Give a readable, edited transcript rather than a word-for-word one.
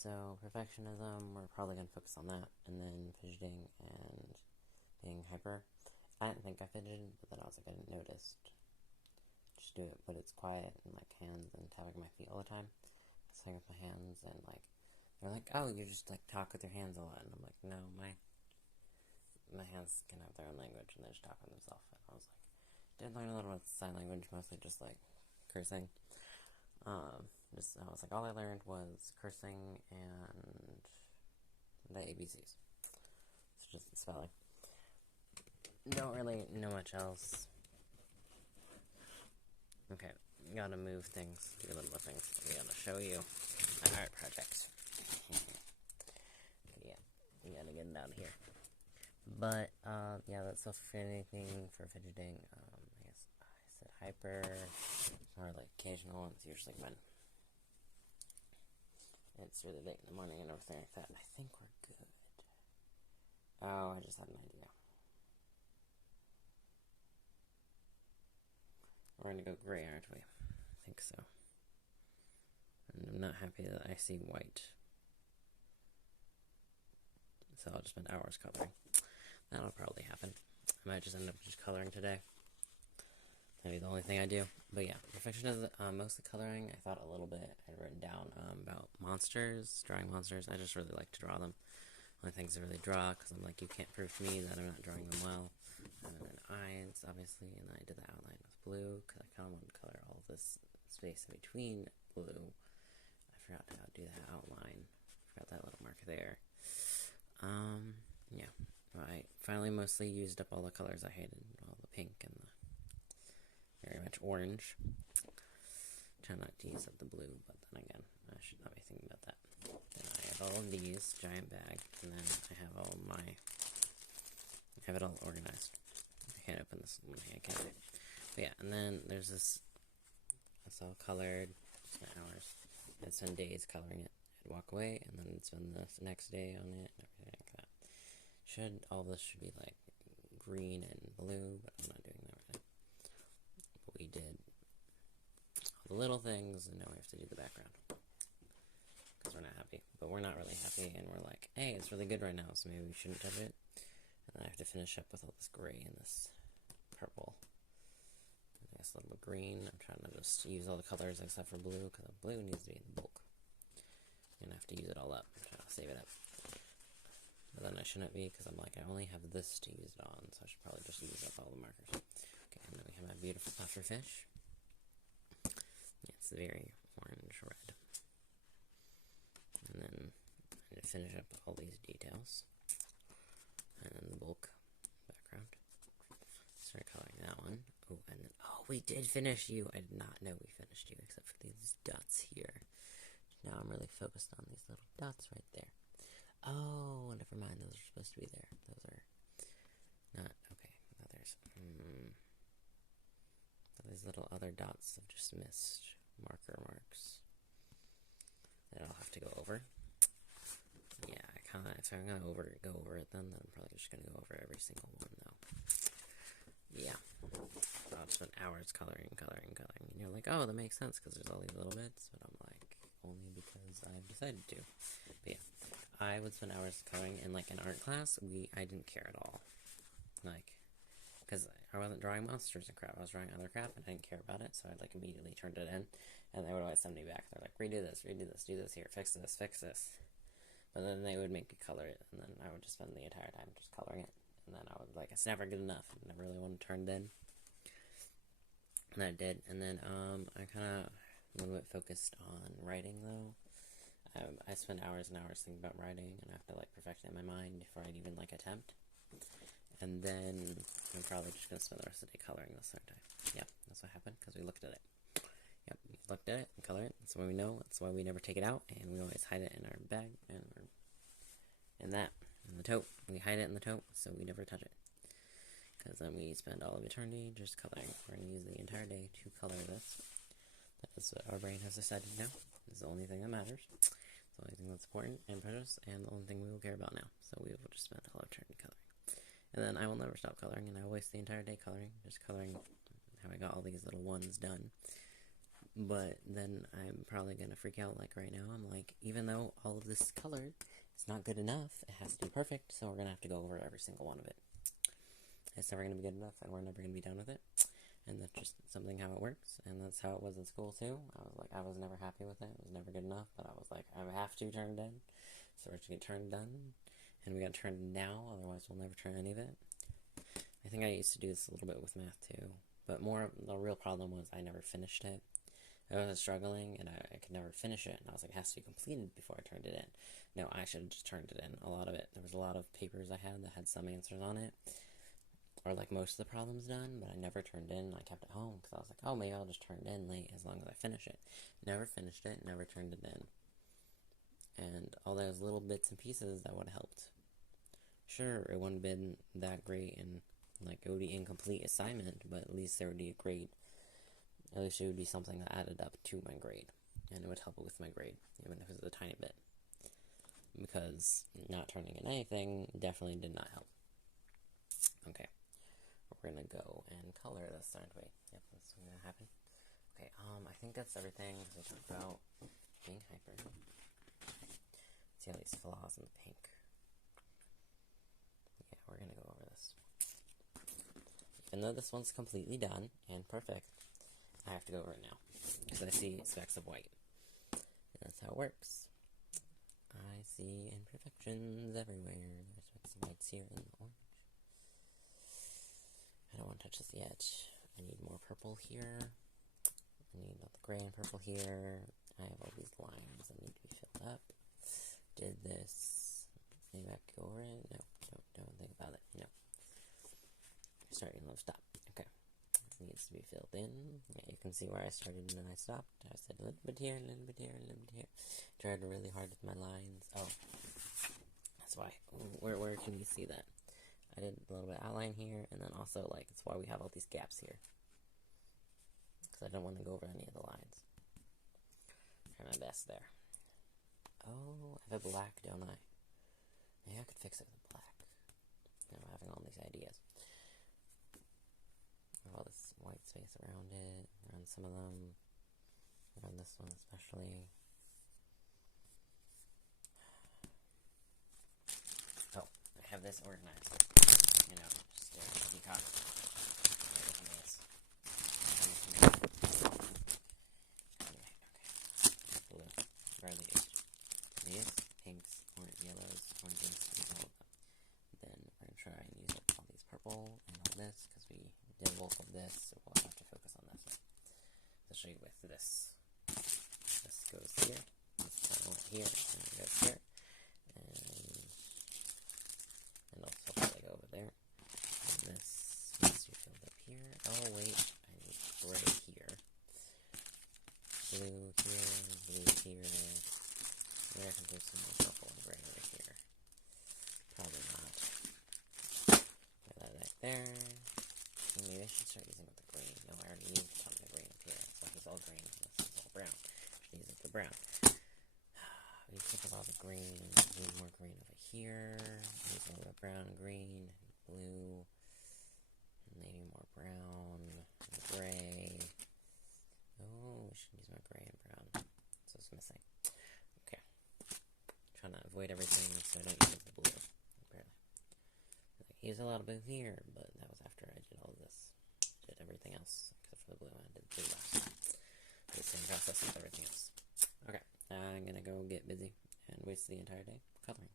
So, perfectionism, we're probably going to focus on that, and then fidgeting and being hyper. I didn't think I fidgeted, but then I was like, I didn't notice. Just do it, but it's quiet, and like hands and tapping my feet all the time. Sitting with my hands, and like, they're like, oh, you just like talk with your hands a lot, and I'm like, no, my hands can have their own language, and they just talk with themselves. And I was like, did learn a little bit of sign language, mostly just like cursing. I was like, all I learned was cursing and the ABCs. So just the spelling. Don't really know much else. Okay, gotta move things, do a little more things. We gotta show you my art project. Yeah, we gotta get it out of here. But, yeah, that's also for anything for fidgeting. I guess I said hyper, or like occasional ones, usually when it's really late in the morning and everything like that. I think we're good. Oh, I just had an idea. We're gonna go gray, aren't we? I think so. And I'm not happy that I see white. So I'll just spend hours coloring. That'll probably happen. I might just end up just coloring today. That'd be the only thing I do. But yeah, perfectionism, mostly coloring. I thought a little bit. I'd written down about monsters, drawing monsters. I just really like to draw them. Only things I really draw, because I'm like, you can't prove to me that I'm not drawing them well. And then eyes, obviously, and then I did the outline with blue, because I kind of wanted to color all of this space in between blue. I forgot how to do that outline. Forgot that little marker there. Yeah. I finally mostly used up all the colors I hated. All the pink and the very much orange. Try not to use up the blue, but then again, I should not be thinking about that. Then I have all of these, giant bag, and then I have all my, I have it all organized. I can't open this one hand, can I? But yeah, and then there's this, it's all colored, hours. I'd spend days coloring it. I'd walk away, and then I'd spend the next day on it, and everything like that. All this should be like green and blue, but I'm not doing that right now. But we did all the little things, and now we have to do the background. Because we're not happy. But we're not really happy, and we're like, hey, it's really good right now, so maybe we shouldn't touch it. And then I have to finish up with all this gray and this purple. And I guess a little bit green. I'm trying to just use all the colors except for blue, because the blue needs to be in the bulk. I'm going to have to use it all up. I'm trying to save it up. But then I shouldn't be, because I'm like, I only have this to use it on, so I should probably just use up all the markers. Okay, and then we have my beautiful puffer fish. It's very orange-red. And then I'm going to finish up all these details. And then the bulk background. Start coloring that one. Oh, and then, oh, we did finish you! I did not know we finished you, except for these dots here. Now I'm really focused on these little dots right there. Oh, never mind, those are supposed to be there. Those are not, okay, others. These little other dots of just missed marker marks that I'll have to go over. Yeah, if I'm gonna go over it then I'm probably just gonna go over every single one though. Yeah, I'll just spend hours coloring, and you're like, oh, that makes sense because there's all these little bits, but I'm like, only because I've decided to. But yeah. I would spend hours coloring, and like in art class, I didn't care at all. Like, because I wasn't drawing monsters and crap, I was drawing other crap, and I didn't care about it, so I like immediately turned it in, and they would always send me back. They're like, redo this, do this here, fix this. But then they would make me color it, and then I would just spend the entire time just coloring it, and then I was like, it's never good enough, I never really want to turn it in. And I did, and then I kind of a little bit focused on writing though. I spend hours and hours thinking about writing, and I have to like perfect it in my mind before I'd even like attempt. And then I'm probably just gonna spend the rest of the day coloring this third time. Yeah, that's what happened because we looked at it. Yep, we looked at it and colored it. That's why we know. That's why we never take it out, and we always hide it in our bag and in the tote. We hide it in the tote, so we never touch it. Because then we spend all of eternity just coloring. We're gonna use the entire day to color this. That is what our brain has decided now. It's the only thing that matters. It's the only thing that's important and precious, and the only thing we will care about now. So we will just spend all our eternity coloring. And then I will never stop coloring, and I will waste the entire day coloring, just coloring how I got all these little ones done. But then I'm probably gonna freak out, like right now. I'm like, even though all of this color is not good enough, it has to be perfect, so we're gonna have to go over every single one of it. It's never gonna be good enough, and we're never gonna be done with it. And that's just something how it works, and that's how it was in school too. I was never happy with it. It was never good enough, but I was like, I have to turn it in. So we're just gonna turn it done, and we gotta turn it now, otherwise we'll never turn any of it. I think I used to do this a little bit with math too, but the real problem was I never finished it. I was struggling, and I could never finish it, and I was like, it has to be completed before I turned it in. No, I should have just turned it in, a lot of it. There was a lot of papers I had that had some answers on it, or like most of the problems done, but I never turned in. I kept it home, because I was like, oh, maybe I'll just turn it in late as long as I finish it. Never finished it, never turned it in. And all those little bits and pieces that would have helped. Sure, it wouldn't have been that great, and like it would be incomplete assignment, but at least there would be a grade. At least it would be something that added up to my grade, and it would help with my grade, even if it was a tiny bit. Because not turning in anything definitely did not help. Okay, we're gonna go and color this, aren't we? Yep, that's gonna happen. Okay, I think that's everything we talked about being hyper. Let's see all these flaws in the pink. Yeah, we're gonna go over this. Even though this one's completely done and perfect, I have to go over it now, because I see specks of white. And that's how it works. I see imperfections everywhere. There's specks of whites here in the orange. I don't want to touch this yet. I need more purple here. I need the gray and purple here. I have all these lines that need to be filled up. Did this. Maybe I have to go over it? No, don't think about it. No. Sorry, no, stop. Okay. Needs to be filled in. Yeah, you can see where I started and then I stopped. I said a little bit here, a little bit here, a little bit here. Tried really hard with my lines. Oh, that's why. Where can you see that? I did a little bit of outline here, and then also, like, it's why we have all these gaps here. Because I don't want to go over any of the lines. Try my best there. Oh, I have a black, don't I? Maybe I could fix it with black. I'm having all these ideas. All this white space around it, around some of them, around this one especially. Oh, I have this organized. You know, just a peacock. Everything is. Anyway, okay. Blue. Where are these? These pinks, orange, yellows, oranges, all of them. Then we're going to try and use up all these purple and all this, because we did both of this, so we'll have to focus on this one. Especially with this. This goes here, this one here, and it goes here, and also probably go over there. And this needs to be filled up here. Oh wait, I need gray here. Blue here, blue here. Maybe I can do some more purple and gray over here. Probably not. Put that right there. Maybe I should start using with the green. No, I already used some of the green up here. So this is all green, and this is all brown. I should use it for brown. We took up all the green, and need more green over here. Use a little bit of brown and green, and blue, and maybe more brown, and gray. Oh, we should use more gray and brown. So it's missing. Okay. Trying to avoid everything so I don't use the blue. Apparently. I use a lot of blue here, but that was after I did all this. Did everything else, except for the blue. I did blue last time. The same process with everything else. Okay, I'm gonna go get busy and waste the entire day coloring.